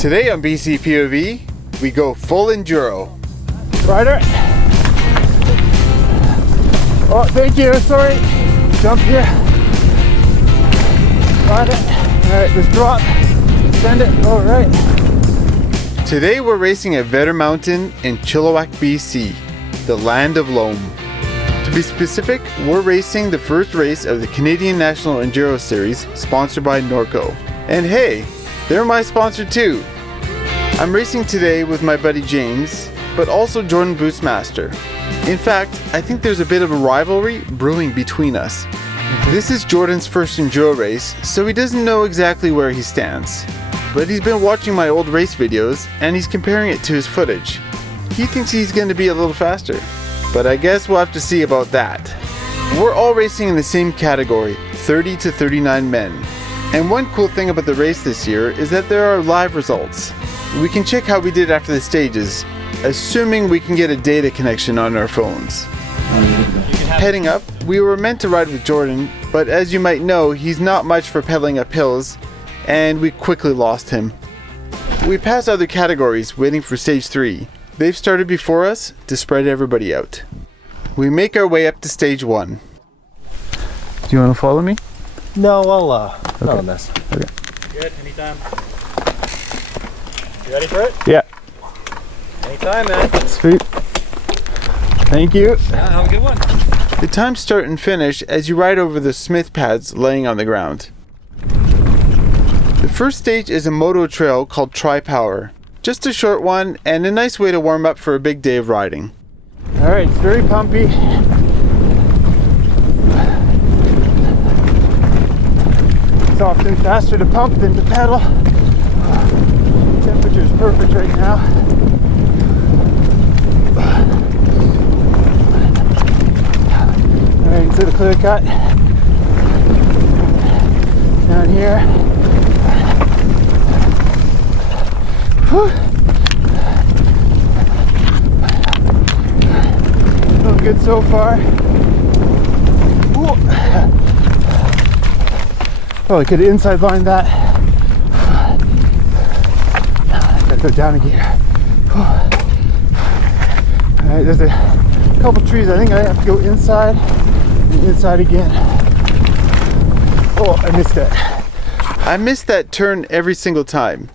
Today on BC POV, we go full enduro. Rider. Oh, thank you. Sorry. Jump here. Got it. All right, let's drop. Send it. All right. Today we're racing at Vedder Mountain in Chilliwack, BC, the land of loam. To be specific, we're racing the first race of the Canadian National Enduro Series, sponsored by Norco. And hey, they're my sponsor too. I'm racing today with my buddy James, but also Jordan Boostmaster. In fact, I think there's a bit of a rivalry brewing between us. This is Jordan's first enduro race, so he doesn't know exactly where he stands. But he's been watching my old race videos, and he's comparing it to his footage. He thinks he's going to be a little faster, but I guess we'll have to see about that. We're all racing in the same category, 30 to 39 men. And one cool thing about the race this year is that there are live results. We can check how we did after the stages, assuming we can get a data connection on our phones. Heading up, we were meant to ride with Jordan, but as you might know, he's not much for pedaling up hills, and we quickly lost him. We passed other categories, waiting for stage 3. They've started before us to spread everybody out. We make our way up to stage 1. Do you want to follow me? No, I'll not a mess. Okay. Good, anytime. You ready for it? Yeah. Anytime, man. Sweet. Thank you. Yeah, have a good one. The times start and finish as you ride over the smith pads laying on the ground. The first stage is a moto trail called Tri-Power. Just a short one and a nice way to warm up for a big day of riding. Alright, it's very pumpy. It's often faster to pump than to pedal. Temperature is perfect right now. Alright, into the clear cut. Down here. Looking good so far. Ooh. Probably could have inside lined that. Gotta go down a gear. Alright, there's a couple trees. I think I have to go inside and inside again. Oh, I missed that. I miss that turn every single time.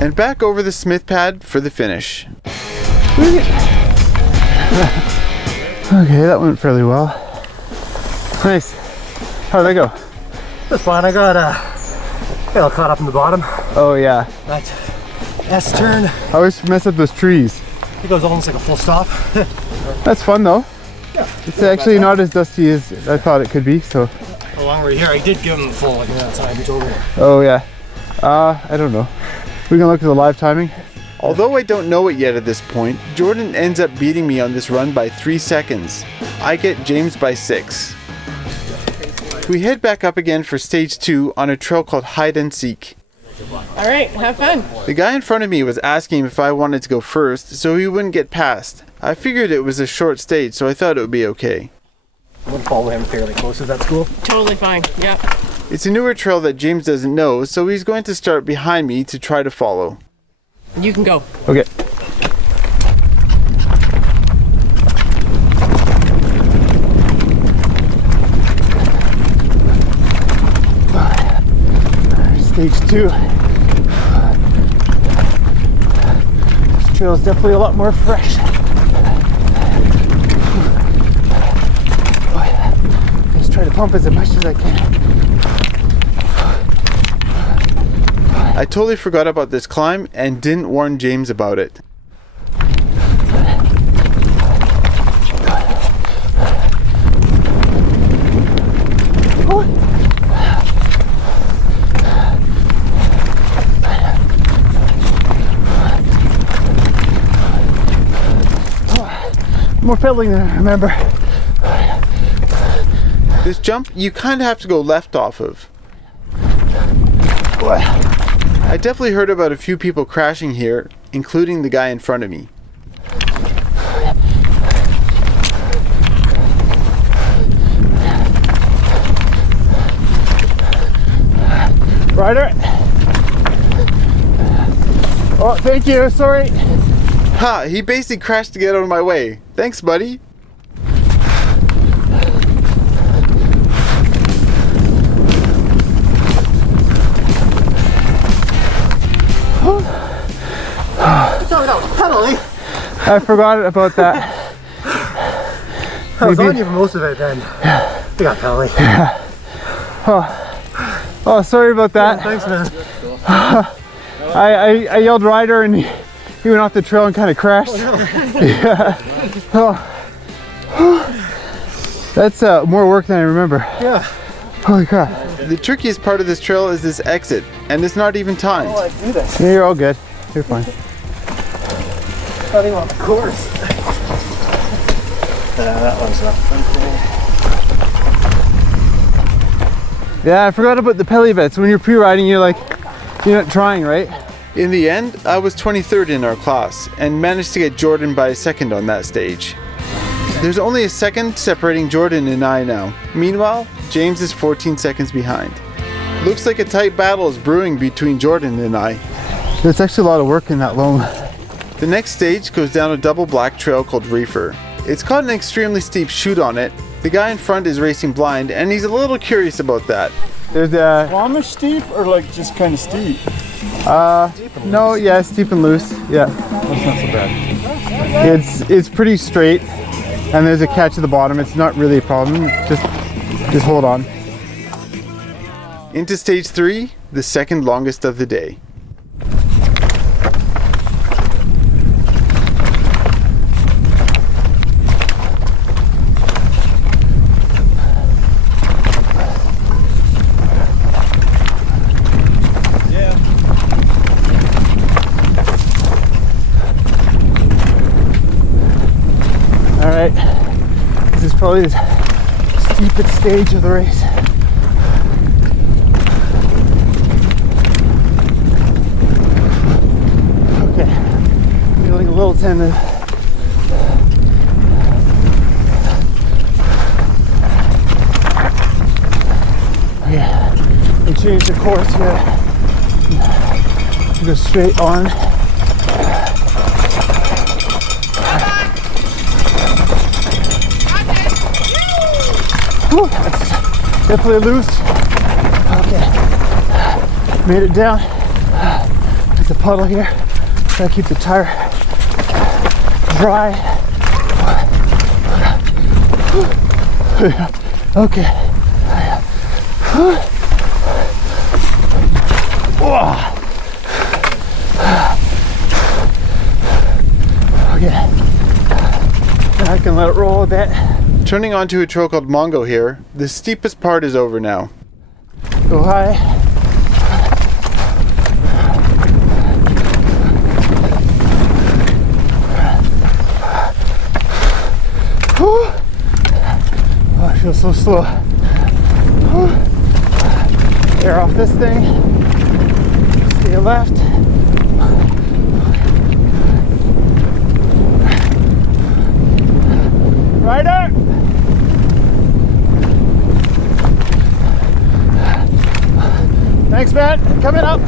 And back over the smith pad for the finish. Okay, that went fairly well. Nice. How'd that go? That's fine. I got all caught up in the bottom. Oh yeah. That S turn, I always mess up those trees. it goes almost like a full stop. That's fun though. Yeah. It's actually not as dusty as I thought it could be, so. How long were you here? I did give him the full, like that time you told me. Oh yeah. I don't know. We can look at the live timing. Although I don't know it yet at this point, Jordan ends up beating me on this run by 3 seconds. I get James by 6. We head back up again for stage 2 on a trail called Hide and Seek. Alright, have fun. The guy in front of me was asking if I wanted to go first so he wouldn't get past. I figured it was a short stage, so I thought it would be okay. I'm gonna follow him fairly close. Is that cool? Totally fine, yeah. It's a newer trail that James doesn't know, so he's going to start behind me to try to follow. You can go. Okay. Stage 2. This trail is definitely a lot more fresh. Just try to pump as much as I can. I totally forgot about this climb and didn't warn James about it. More pedaling than I remember. This jump, you kind of have to go left off of. I definitely heard about a few people crashing here, including the guy in front of me. Ryder. Oh, thank you. Sorry. Ha! He basically crashed to get out of my way. Thanks, buddy. Penalty. I forgot about that. I was on you for most of it then. We got penalty. Oh, sorry about that. Thanks, man. I yelled Ryder and he went off the trail and kind of crashed. Yeah. Oh. That's more work than I remember. Yeah. Holy crap. The trickiest part of this trail is this exit, and it's not even timed. I do this. Yeah, you're all good. You're fine. Not even on the course. That one's not fun. Yeah, I forgot about the pelly bits. When you're pre-riding, you're not trying, right? In the end, I was 23rd in our class, and managed to get Jordan by a second on that stage. There's only a second separating Jordan and I now. Meanwhile, James is 14 seconds behind. Looks like a tight battle is brewing between Jordan and I. There's actually a lot of work in that loam. The next stage goes down a double black trail called Reefer. It's got an extremely steep chute on it. The guy in front is racing blind, and he's a little curious about that. There's a Amish steep or like just kind of steep? no, yeah, steep and loose. Yeah, That's not so bad. it's pretty straight, and there's a catch at the bottom. It's not really a problem. Just hold on. Into stage 3, the second longest of the day. All right, this is probably the steepest stage of the race. Okay, feeling a little tentative. Okay, we change the course here. Go straight on. Whew, that's definitely loose. Okay, made it down. There's a puddle here. Gotta keep the tire dry. Okay. Okay. I can let it roll a bit. Turning onto a trail called Mongo here, the steepest part is over now. Go high. Whew. Oh, I feel so slow. Whew. Air off this thing. Stay left. Ryder! Thanks, man. Coming up.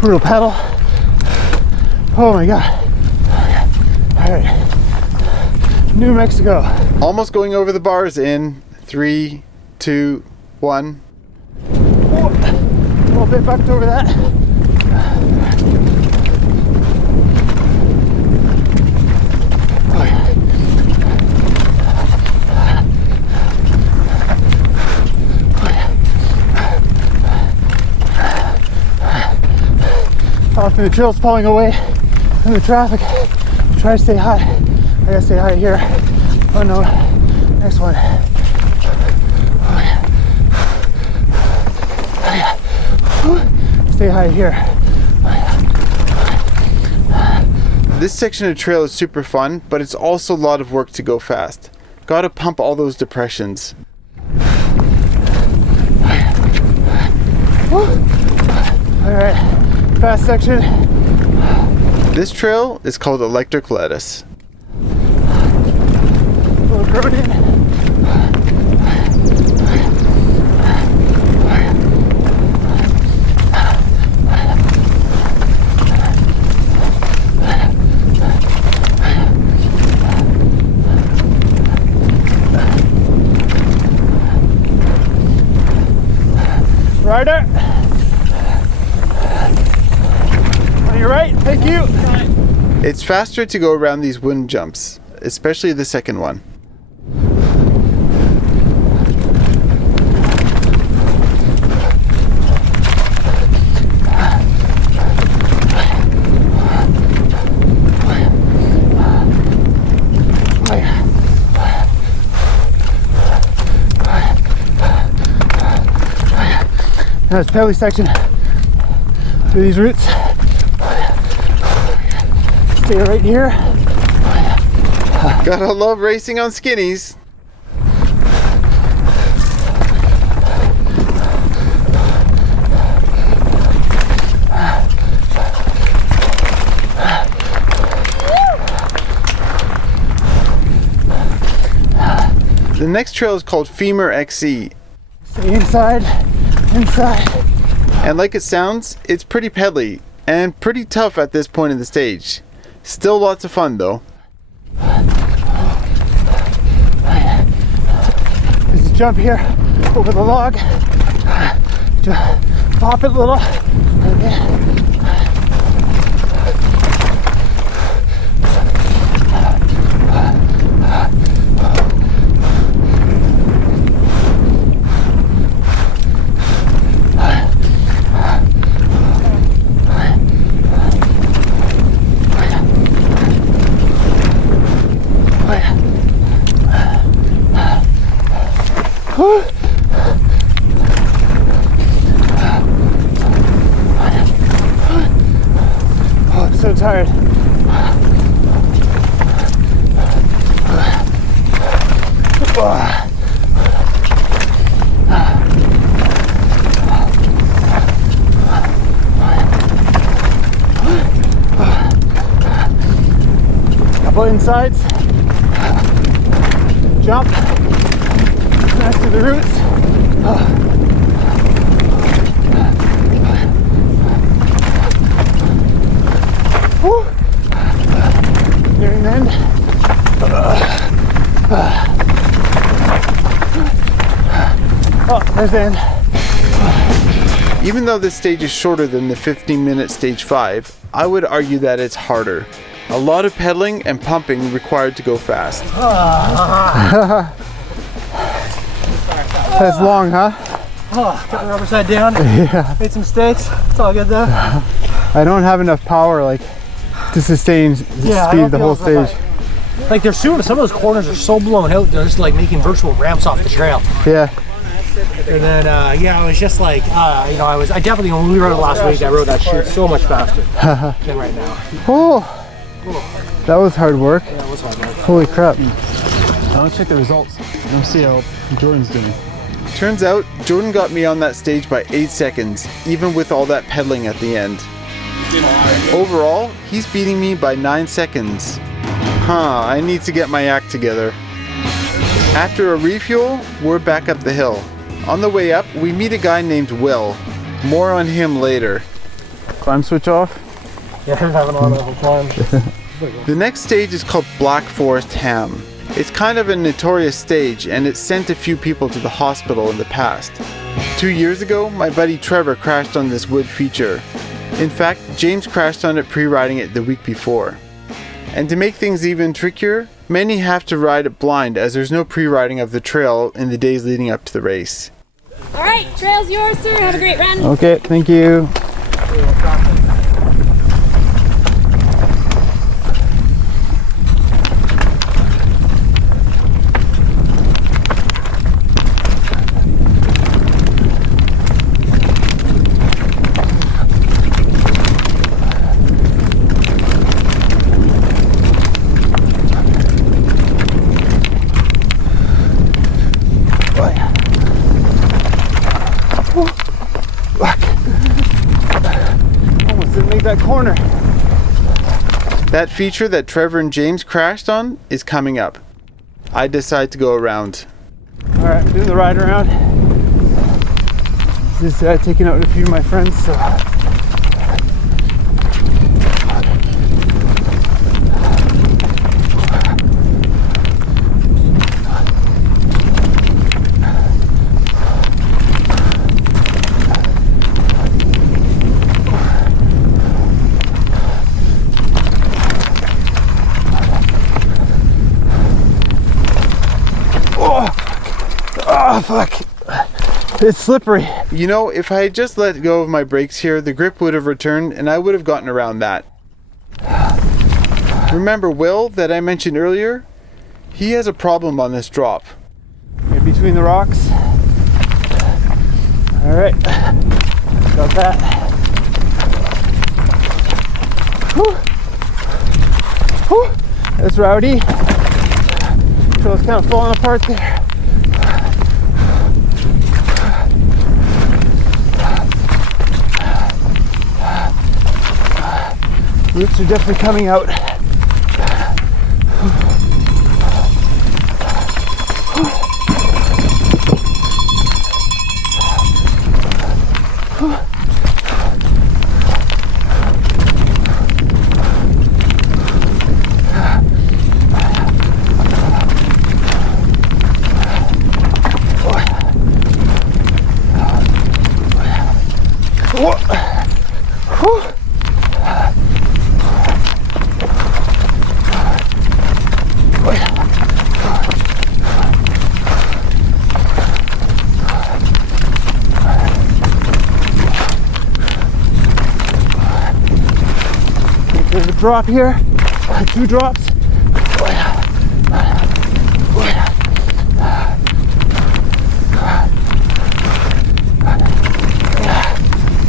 Brutal pedal. Oh my God. All right. New Mexico. Almost going over the bars in 3, 2, 1. A little bit bucked over that. Often the trail's falling away from the traffic. Try to stay high. I gotta stay high here. Oh no. Next one. Stay high here. This section of trail is super fun, but it's also a lot of work to go fast. Gotta pump all those depressions. All Alright, fast section. This trail is called Electric Lettuce. Little grown in. Rider. On your right, thank you. It's faster to go around these wind jumps, especially the second one. Now it's pedally section through these roots. Stay right here. Gotta love racing on skinnies. The next trail is called Femur XC. Stay inside. And like it sounds, it's pretty pedally and pretty tough at this point in the stage. Still lots of fun though. There's a jump here over the log. Pop it a little. Okay. Oh, I'm so tired. Couple insides. Jump. Next to the roots. Woo. Nearing the end. Oh, there's the end. Even though this stage is shorter than the 15-minute stage 5, I would argue that it's harder. A lot of pedaling and pumping required to go fast. That's long, huh? Oh, got the rubber side down. Yeah. Made some mistakes. It's all good though. I don't have enough power like to sustain speed the whole stage. Like they're soon, some of those corners are so blown out, they're just like making virtual ramps off the trail. Yeah. And then, yeah, I was just like, you know, I definitely, when we rode it last week, I rode that chute so much faster than right now. Oh, that was hard work. Yeah, it was hard work. Holy crap. Now let's check the results. Let's see how Jordan's doing. Turns out, Jordan got me on that stage by 8 seconds, even with all that pedaling at the end. Overall, he's beating me by 9 seconds. I need to get my act together. After a refuel, we're back up the hill. On the way up, we meet a guy named Will. More on him later. Climb switch off. Yeah, I'm having a lot of climb. The next stage is called Black Forest Ham. It's kind of a notorious stage, and it's sent a few people to the hospital in the past. 2 years ago, my buddy Trevor crashed on this wood feature. In fact, James crashed on it pre-riding it the week before. And to make things even trickier, many have to ride it blind as there's no pre-riding of the trail in the days leading up to the race. All right, trail's yours, sir. Have a great run. Okay, thank you. make that corner. That feature that Trevor and James crashed on is coming up. I decide to go around. All right, I'm doing the ride around. This is taking out a few of my friends, so. Oh, fuck. It's slippery. You know, if I had just let go of my brakes here, the grip would have returned and I would have gotten around that. Remember Will that I mentioned earlier? He has a problem on this drop. In between the rocks. All right, got that. Whew. Whew. That's rowdy. So it's kind of falling apart there. Roots are definitely coming out. There's a drop here, 2 drops.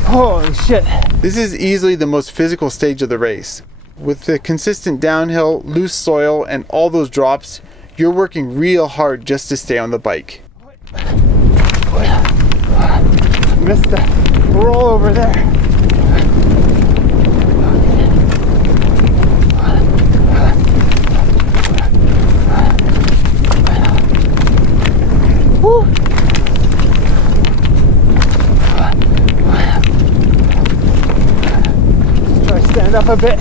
Holy shit. This is easily the most physical stage of the race. With the consistent downhill, loose soil, and all those drops, you're working real hard just to stay on the bike. Missed the roll over there. Woo. Just try to stand up a bit.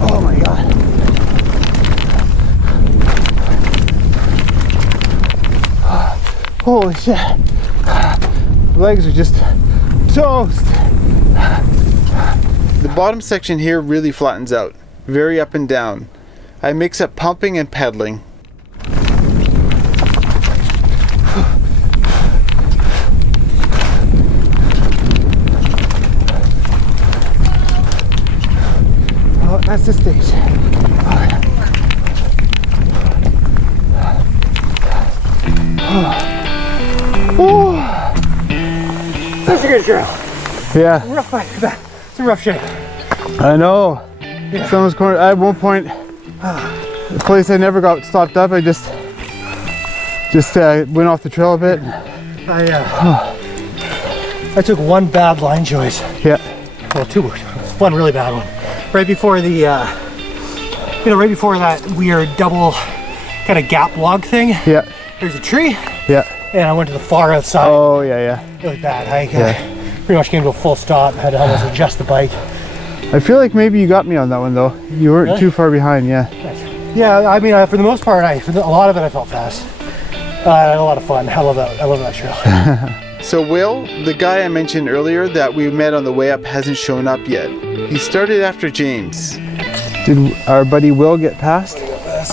Oh my God. Holy shit. Legs are just toast. The bottom section here really flattens out, very up and down. I mix up pumping and pedaling. Oh, that's the stage. Oh. That's a good trail. Yeah, Rough like that. It's a rough shape. I know. Someone's corner. At one point, the place I never got stopped up. I just went off the trail a bit. I took one bad line choice. Yeah. Well, 2. One really bad one. Right before the, right before that weird double kind of gap log thing. Yeah. There's a tree. Yeah. And I went to the far outside. Oh yeah, yeah. It was bad. I pretty much came to a full stop. Had to almost adjust the bike. I feel like maybe you got me on that one though. You weren't Really? too far behind. Yeah. Yeah, I mean, for the most part, a lot of it I felt fast. I had a lot of fun. I love that trail. So Will, the guy I mentioned earlier that we met on the way up, hasn't shown up yet. He started after James. Did our buddy Will get past?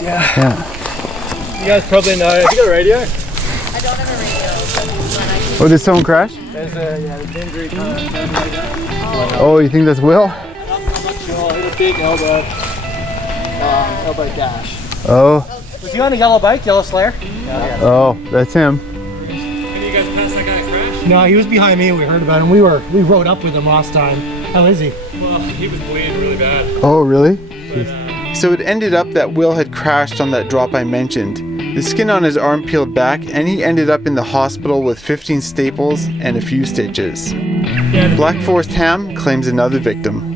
Yeah. Yeah. You guys probably know. Have you got a radio? I don't have a radio. Oh, did someone crash? There's a Vendry car. Oh, you think that's Will? Hit a big elbow dash. Oh. Was he on a yellow bike, yellow Slayer? Yeah. Oh, that's him. Can you guys pass that guy a crash? No, he was behind me. We heard about him. We rode up with him last time. How is he? Well, he was bleeding really bad. Oh, really? But, So it ended up that Will had crashed on that drop I mentioned. The skin on his arm peeled back and he ended up in the hospital with 15 staples and a few stitches. Black Forest Ham claims another victim.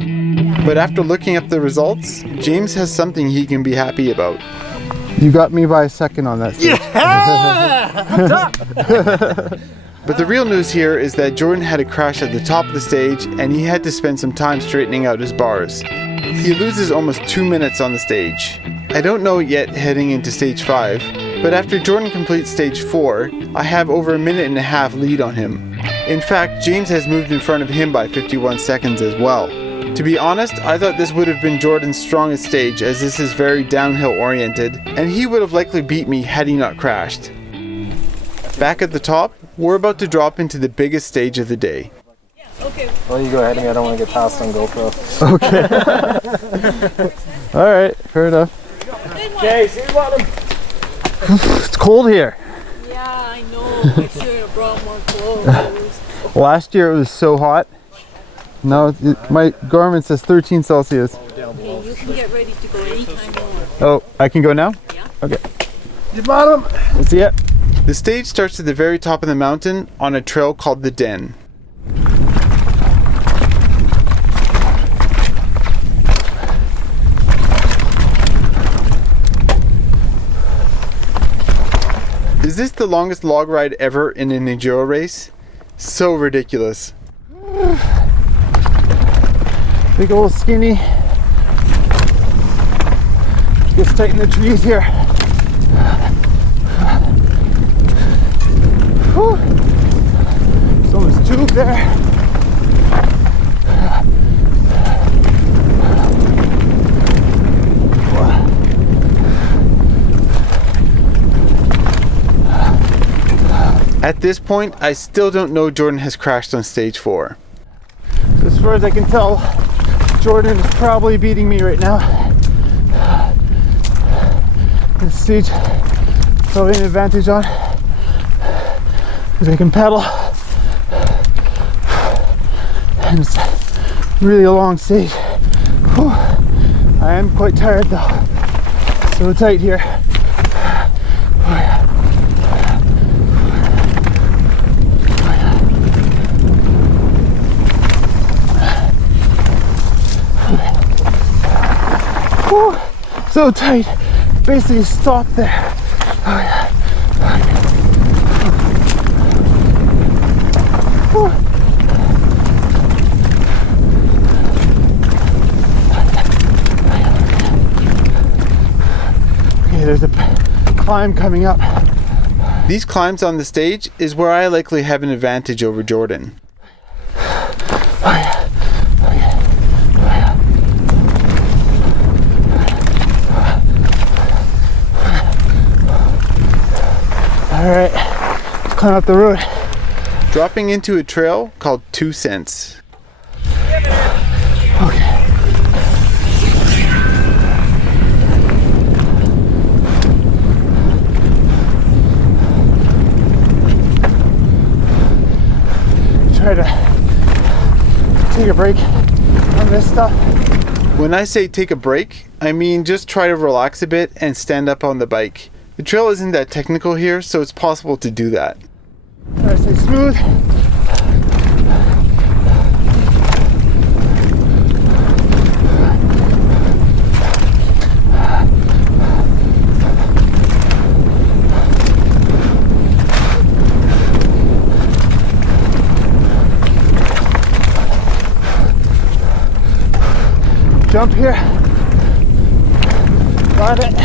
But after looking up the results, James has something he can be happy about. You got me by a second on that stage. But the real news here is that Jordan had a crash at the top of the stage and he had to spend some time straightening out his bars. He loses almost 2 minutes on the stage. I don't know yet heading into stage 5, but after Jordan completes stage 4, I have over a minute and a half lead on him. In fact, James has moved in front of him by 51 seconds as well. To be honest, I thought this would have been Jordan's strongest stage as this is very downhill oriented, and he would have likely beat me had he not crashed. Back at the top, we're about to drop into the biggest stage of the day. well, you go ahead of me. I don't want to get passed on GoPro. Okay. Alright, fair enough. Okay, see you bottom. It's cold here. Yeah, I know. I should have brought more clothes. Last year it was so hot. Now my garment says 13 Celsius. Okay, you can get ready to go anytime you want. Oh, I can go now? Yeah. Okay. The bottom. Let's see it. The stage starts at the very top of the mountain on a trail called the Den. Is this the longest log ride ever in an enduro race? So ridiculous. Big old skinny. Gets tight in the trees here. Whew. Someone's tube there. At this point, I still don't know Jordan has crashed on stage 4. As far as I can tell, Jordan is probably beating me right now. This stage probably an advantage on because I can pedal and it's really a long stage. Whew. I am quite tired though. So tight here. Whew, so tight, basically stopped there. Oh, yeah. Okay, there's a climb coming up. These climbs on the stage is where I likely have an advantage over Jordan. Oh, yeah. Alright, let's climb up the road. Dropping into a trail called 2 Cents. Okay. Try to take a break on this stuff. When I say take a break, I mean just try to relax a bit and stand up on the bike. The trail isn't that technical here, so it's possible to do that. Try to stay smooth. Jump here. Got it.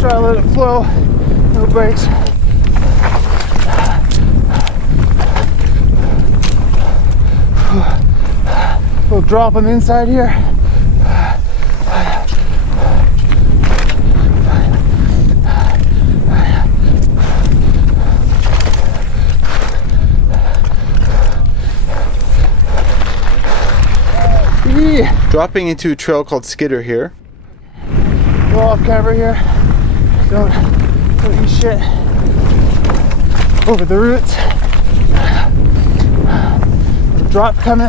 Try to let it flow, no brakes. Little drop on the inside here. Dropping into a trail called Skidder here. Go off camera here. Don't eat shit. over the roots. Drop coming.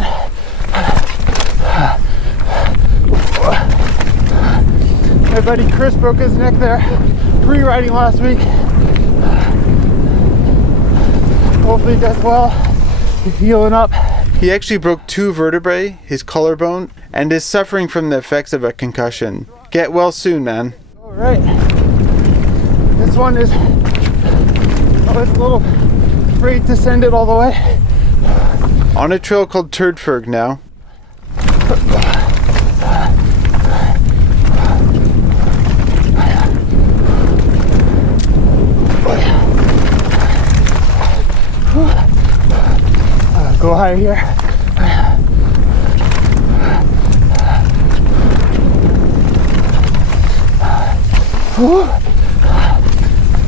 My buddy Chris broke his neck there pre-riding last week. Hopefully he does well. He's healing up. He actually broke 2 vertebrae, his collarbone, and is suffering from the effects of a concussion. Get well soon, man. All right. This one is, I was a little afraid to send it all the way. On a trail called Turdferg now. Go higher here.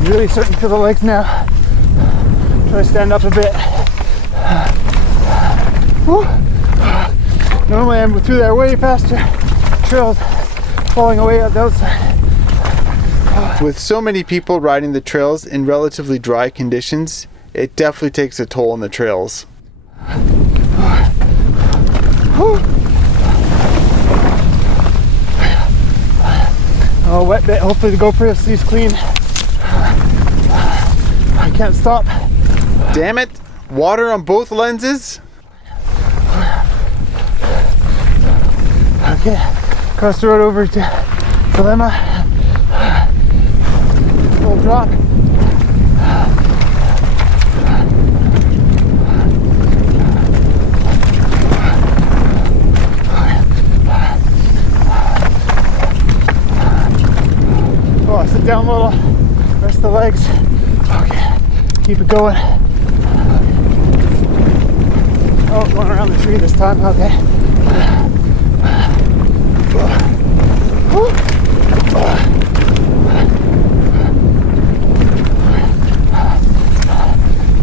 Really starting to feel the legs now. Try to stand up a bit. Normally I'm through there way faster. Trails falling away at the outside. With so many people riding the trails in relatively dry conditions, it definitely takes a toll on the trails. Oh, wet bit. Hopefully the GoPro sees clean. I can't stop. Damn it! Water on both lenses? Okay, cross the road over to Dilemma. Little drop. Oh, sit down a little, rest the legs. Okay, keep it going. Oh, going around the tree this time, okay.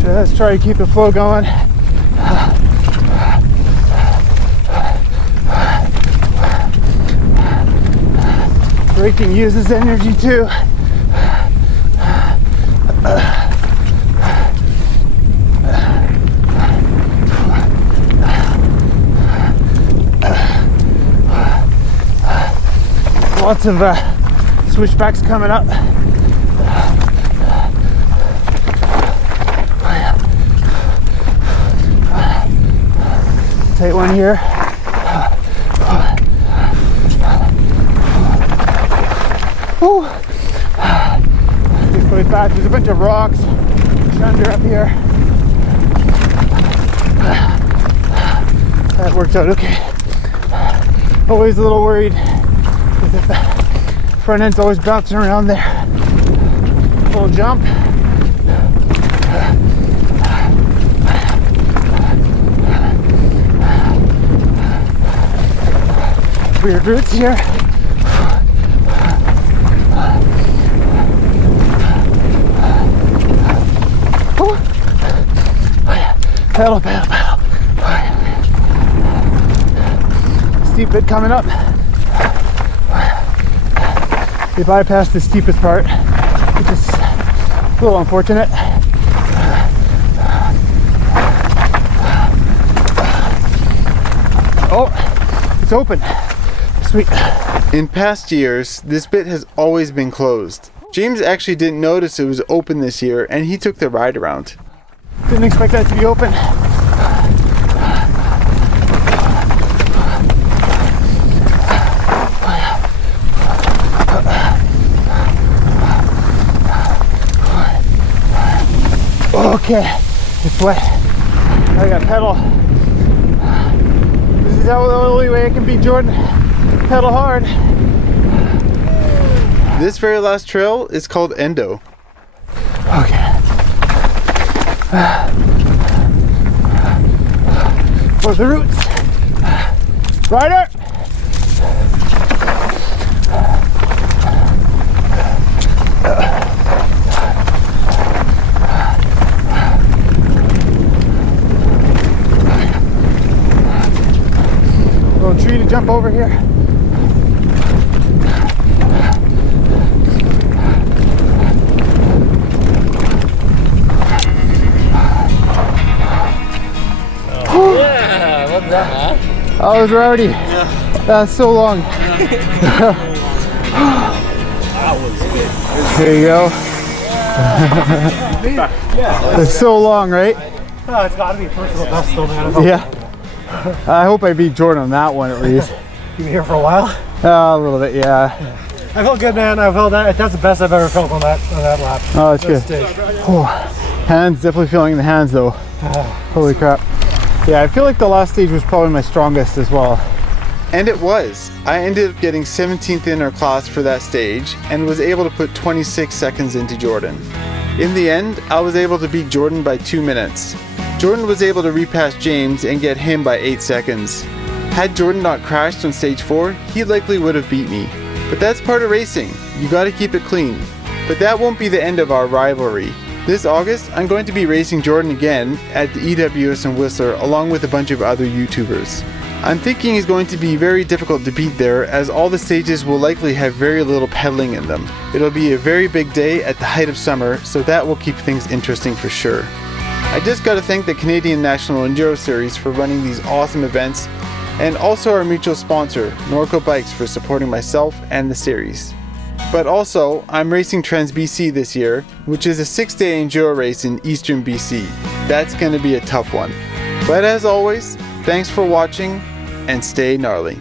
Let's try to keep the flow going. Braking uses energy too. Lots of switchbacks coming up. Tight one here. Whew. It's really fast. There's a bunch of rocks, chunder up here. That worked out okay. Always a little worried. The front end's always bouncing around there. Little jump. Weird roots here. Pedal, pedal, pedal. Steep bit coming up. We bypassed the steepest part, which is a little unfortunate. Oh, it's open. Sweet. In past years, this bit has always been closed. James actually didn't notice it was open this year, and he took the ride around. Didn't expect that to be open. Okay, it's wet. I got pedal. This is how the only way I can beat Jordan. Pedal hard. This very last trail is called Endo. Okay. For the roots. Rider! Little tree to jump over here. I was rowdy. That's so long. There you go. It's so long, right? Oh, it's got to be a personal best though, man. Yeah. I hope I beat Jordan on that one at least. You been here for a while? A little bit, yeah. I felt good, man. I felt that. That's the best I've ever felt on that lap. Oh, that's good. Stage. Oh, hands, definitely feeling the hands though. Holy crap. Yeah, I feel like the last stage was probably my strongest as well. And it was. I ended up getting 17th in our class for that stage and was able to put 26 seconds into Jordan. In the end, I was able to beat Jordan by 2 minutes. Jordan was able to repass James and get him by 8 seconds. Had Jordan not crashed on stage 4, he likely would have beat me. But that's part of racing. You gotta keep it clean. But that won't be the end of our rivalry. This August, I'm going to be racing Jordan again at the EWS in Whistler along with a bunch of other YouTubers. I'm thinking it's going to be very difficult to beat there as all the stages will likely have very little pedaling in them. It'll be a very big day at the height of summer, so that will keep things interesting for sure. I just gotta thank the Canadian National Enduro Series for running these awesome events, and also our mutual sponsor, Norco Bikes, for supporting myself and the series. But also, I'm racing Trans BC this year, which is a 6-day enduro race in eastern BC. That's gonna be a tough one. But as always, thanks for watching, and stay gnarly.